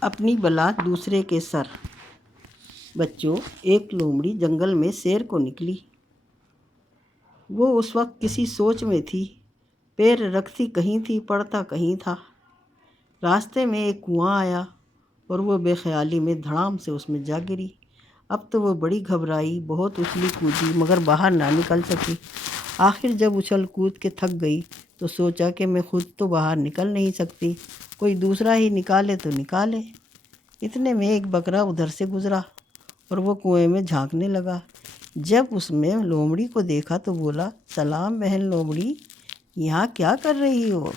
اپنی بلا دوسرے کے سر۔ بچوں، ایک لومڑی جنگل میں سیر کو نکلی۔ وہ اس وقت کسی سوچ میں تھی، پیر رکھتی کہیں تھی، پڑتا کہیں تھا۔ راستے میں ایک کنواں آیا اور وہ بے خیالی میں دھڑام سے اس میں جا گری۔ اب تو وہ بڑی گھبرائی، بہت اچھلی کودی مگر باہر نہ نکل سکی۔ آخر جب اچھل کود کے تھک گئی تو سوچا کہ میں خود تو باہر نکل نہیں سکتی، کوئی دوسرا ہی نکالے تو نکالے۔ اتنے میں ایک بکرا ادھر سے گزرا اور وہ کنویں میں جھانکنے لگا۔ جب اس میں لومڑی کو دیکھا تو بولا، سلام بہن لومڑی، یہاں کیا کر رہی ہو؟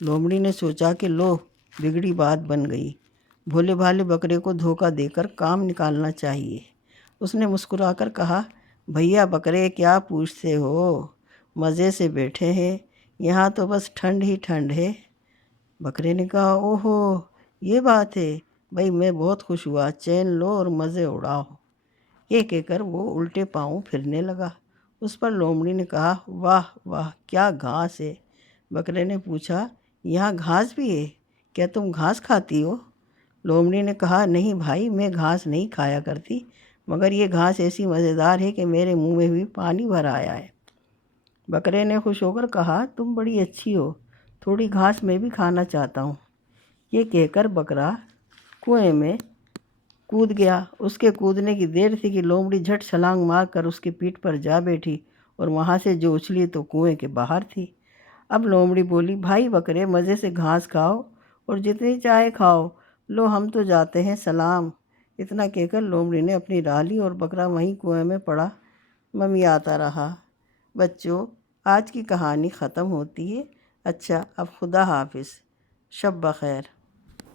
لومڑی نے سوچا کہ لو، بگڑی بات بن گئی، بھولے بھالے بکرے کو دھوکہ دے کر کام نکالنا چاہیے۔ اس نے مسکرا کر کہا، بھیا بکرے کیا پوچھتے ہو، مزے سے بیٹھے ہیں، یہاں تو بس ٹھنڈ ہی ٹھنڈ ہے۔ بکرے نے کہا، اوہو یہ بات ہے، بھائی میں بہت خوش ہوا، چین لو اور مزے اڑاؤ۔ یہ کہہ کر وہ الٹے پاؤں پھرنے لگا۔ اس پر لومڑی نے کہا، واہ واہ کیا گھاس ہے۔ بکرے نے پوچھا، یہاں گھاس بھی ہے، کیا تم گھاس کھاتی ہو؟ لومڑی نے کہا، نہیں بھائی میں گھاس نہیں کھایا کرتی، مگر یہ گھاس ایسی مزیدار ہے کہ میرے منہ میں بھی پانی بھر آیا ہے۔ بکرے نے خوش ہو کر کہا، تم بڑی اچھی ہو، تھوڑی گھاس میں بھی کھانا چاہتا ہوں۔ یہ کہہ کر بکرا کنویں میں کود گیا۔ اس کے کودنے کی دیر تھی کہ لومڑی جھٹ چھلانگ مار کر اس کی پیٹھ پر جا بیٹھی اور وہاں سے جو اچھلی تو کنویں کے باہر تھی۔ اب لومڑی بولی، بھائی بکرے مزے سے گھاس کھاؤ اور جتنی چاہے کھاؤ، لو ہم تو جاتے ہیں، سلام۔ اتنا کہہ کر لومڑی نے اپنی راہ لی اور بکرا وہیں کنویں میں پڑا ممیاتا رہا۔ بچوں، آج کی کہانی ختم ہوتی ہے۔ اچھا اب خدا حافظ، شب بخیر۔